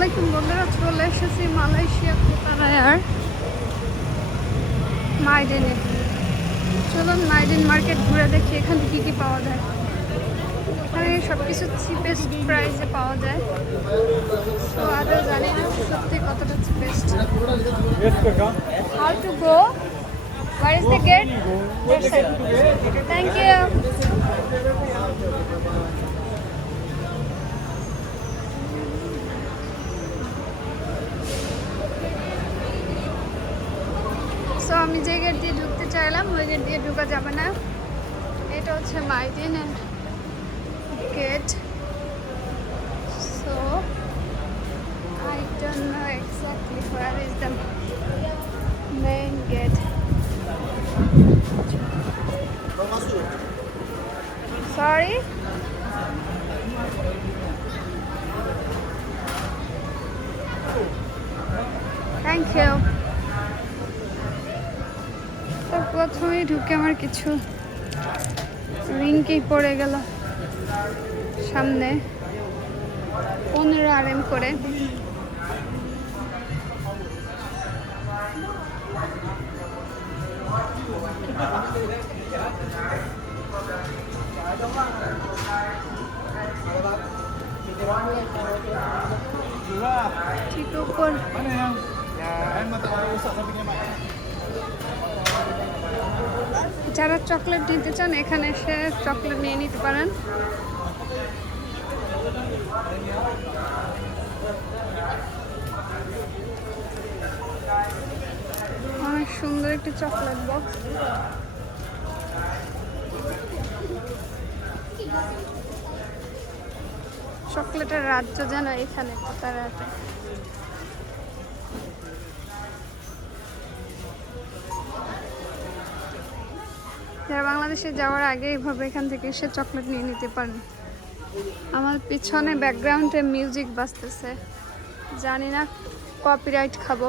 আলাইকুম, বন্ধুরা চলে এসেছি মালয়েশিয়া কোতারায়ার মাইডেনে চলুন মাইডেন মার্কেট ঘুরে দেখি এখানে কী কী পাওয়া যায়। এখানে সব কিছু চিপেস্ট প্রাইসে পাওয়া যায়। তো আদৌ জানি না সত্যি কতটা cheapest how to go Where is the gate? That side. So আমি যে গেট দিয়ে ঢুকতে চাইলাম, ওই গেট দিয়ে ঢুকা যাবে না। এটা হচ্ছে Mydin gate so I don't know exactly where is the main gate sorry thank you তো প্রথমেই ঢুকে আমার কিছু রিঙ্কি পড়ে গেল সামনে পনেরো আর এম করে। ঠিক উপর। যারা চকলেট নিতে চান, এখানে এসে চকলেট নিয়ে নিতে পারেন। অনেক সুন্দর একটি চকলেট বক্স। চকলেটের রাজ্য যেন এখানে কোতারাতে যারা বাংলাদেশে যাওয়ার আগে এইভাবে এখান থেকে এসে চকলেট নিয়ে নিতে পারেন। আমার পিছনে ব্যাকগ্রাউন্ডে মিউজিক বাজতেছে। জানি না কপিরাইট খাব।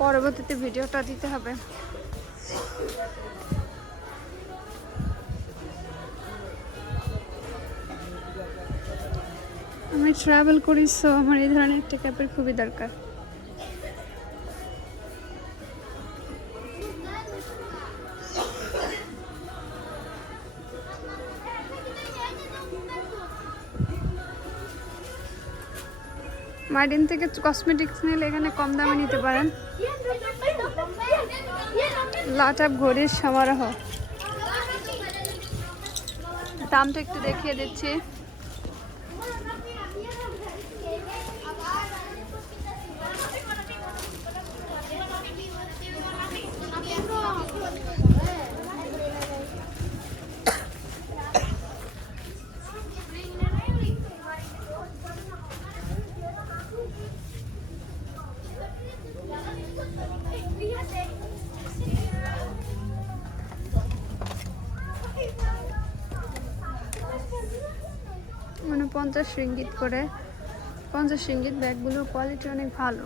পরবর্তীতে ভিডিওটা দিতে হবে। আমি ট্রাভেল করি সো আমার এই ধরনের একটা ক্যাপের খুবই দরকার। মার্ডিন থেকে কসমেটিক্স নিলে এখানে কম দামে নিতে পারেন। লাটাপ ঘড়ির সমারোহ। দামটা একটু দেখিয়ে দিচ্ছি মানে পঞ্চাশ রিঙ্গিত করে, পঞ্চাশ রিঙ্গিত ব্যাগগুলোর কোয়ালিটি অনেক ভালো।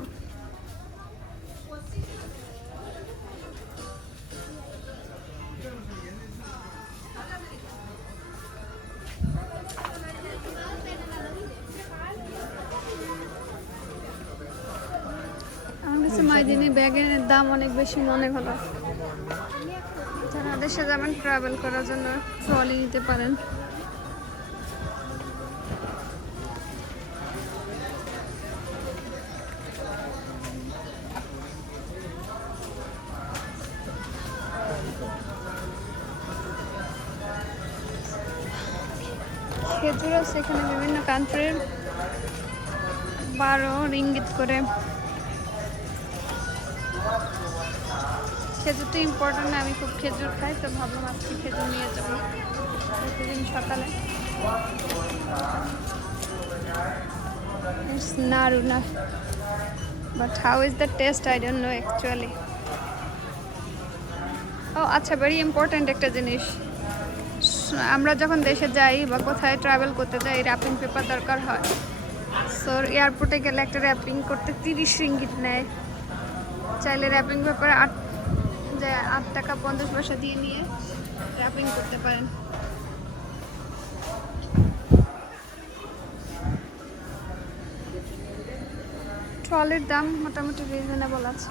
আমার ব্যাগের দাম অনেক বেশি, মনে হলো। যারা দেশে যাবেন ট্রাভেল করার জন্য ট্রলি নিতে পারেন। খেজুর আছে এখানে বিভিন্ন কান্ট্রির বারো রিঙ্গিত করে খেজুরটা ইম্পর্টেন্ট না, আমি খুব খেজুর খাই, তো ভাবলাম আজকে খেজুর নিয়ে যাব প্রতিদিন সকালে It's naruna. But how is the taste? I don't. ও আচ্ছা ভেরি ইম্পর্ট্যান্ট একটা জিনিস আমরা যখন দেশে যাই বা কোথায় ট্রাভেল করতে যাই র্যাপিং পেপার দরকার হয়। সো এয়ারপোর্টে গেলে একটা র্যাপিং করতে তিরিশ রিঙ্গিট নেয়। চাইলে র্যাপিং পেপার আট যে আট টাকা পঞ্চাশ পয়সা দিয়ে নিয়ে র্যাপিং করতে পারেন। ট্রলির দাম মোটামুটি রিজনেবল আছে।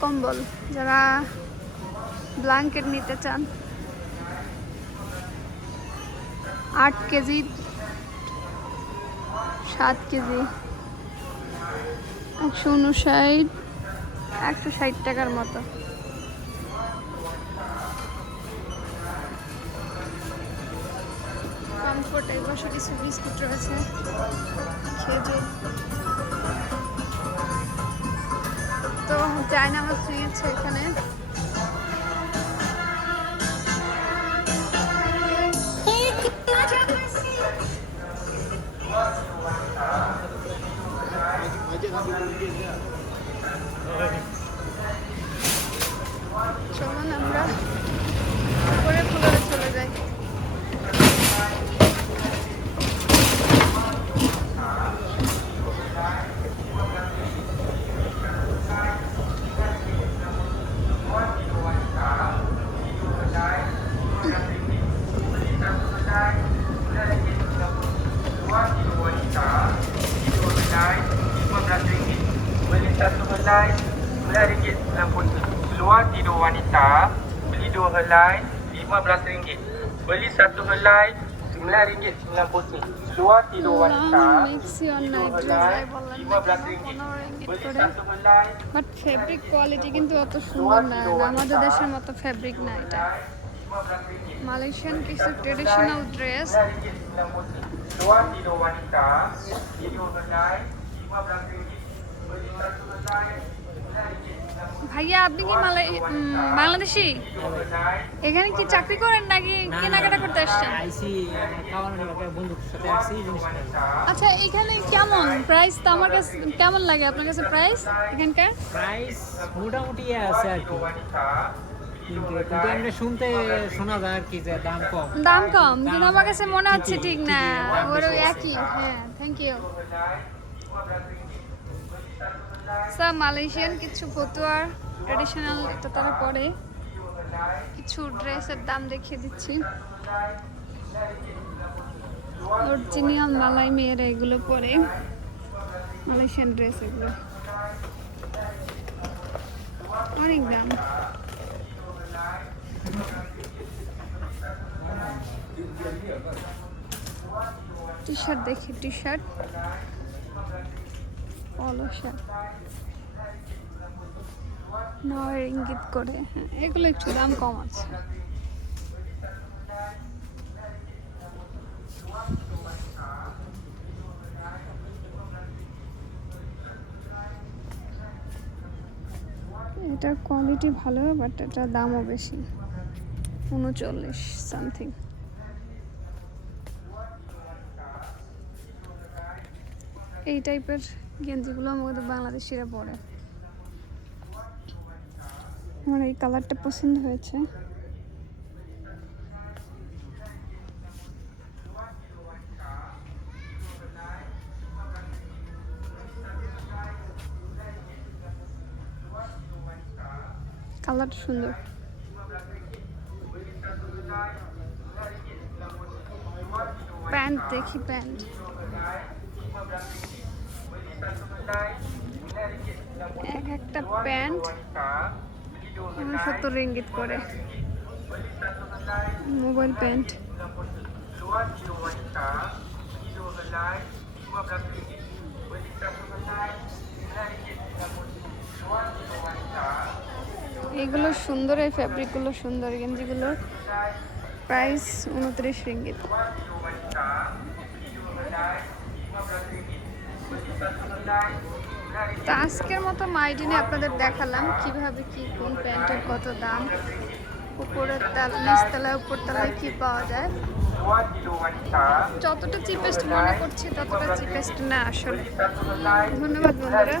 কম্বল, যারা ব্ল্যাঙ্কেট নিতে চান। আট কেজি, সাত কেজি। একশো উনষাট একশো ষাট টাকার মতো। কমফোর্ট এই কিছু বিস্কুট রয়েছে। খেজুর। তো চায়না মাছ নিয়েছে এখানে। Helai RM9 putih. Keluar tidur wanita beli dua helai RM15. Beli satu helai RM9 putih. Keluar tidur wanita beli dua helai RM15. পনেরো ringgit Beli satu helai but fabric quality কিন্তু অত সুন্দর না আমাদের দেশের মতো ফেব্রিক না এটা মালয়েশিয়ান কিছু traditional dress RM9 putih. Keluar tidur wanita beli dua helai RM15. ভাইয়া আপনি কি বাংলাদেশি? এখানে কি চাকরি করেন নাকি কেনাকাটা করতে আসছেন? আচ্ছা এখানে কেমন প্রাইস তো আমার কাছে কেমন লাগে? আপনার কাছে প্রাইস এখানকার? প্রাইস মোটামুটি আছে আর কি। শুনতে শোনা যায় আর কি যে দাম কম। দাম কম কিন্তু আমার কাছে মনে হচ্ছে ঠিক না। ওর একই। হ্যাঁ থ্যাংক ইউ স্যার, মালয়েশিয়ান কিছু ফতুয়ার ট্রেডিশনাল এটা তারা পরে। কিছু ড্রেসের দাম দেখিয়ে দিচ্ছি। অরিজিনাল মালাই মেয়েরা এগুলো পরে, মালয়েশিয়ান ড্রেস এগুলো। অনেক দাম। টি শার্ট দেখি টি শার্ট শার্ট নয় ইঙ্গিত করে। হ্যাঁ এগুলো একটু দাম কম আছে। এটার কোয়ালিটি ভালো বাট এটার দামও বেশি। উনচল্লিশ সামথিং এই টাইপের গেঞ্জিগুলো আমাদের বাংলাদেশিরা পরে। আমার এই কালারটা পছন্দ হয়েছে। কালারটা সুন্দর। প্যান্ট দেখি প্যান্ট। এক একটা প্যান্ট উনসত্তর রিঙ্গিত করে mobile pant Keluar tidur wanita beli dua helai RM15. Beli satu helai RM9 putih. Keluar tidur wanita এগুলো সুন্দর, এই ফ্যাব্রিকগুলো সুন্দর, গেঞ্জিগুলোর প্রাইস উনত্রিশ রিঙ্গিত তো আজকের মতো মাইডিনে আপনাদের দেখালাম কীভাবে কি কোন প্যান্টের কত দাম, উপরের তাল, নিচতলায়, উপরতলায় কি পাওয়া যায়। যতটা চিপেস্ট মনে করছি ততটা চিপেস্ট না আসলে। ধন্যবাদ বন্ধুরা।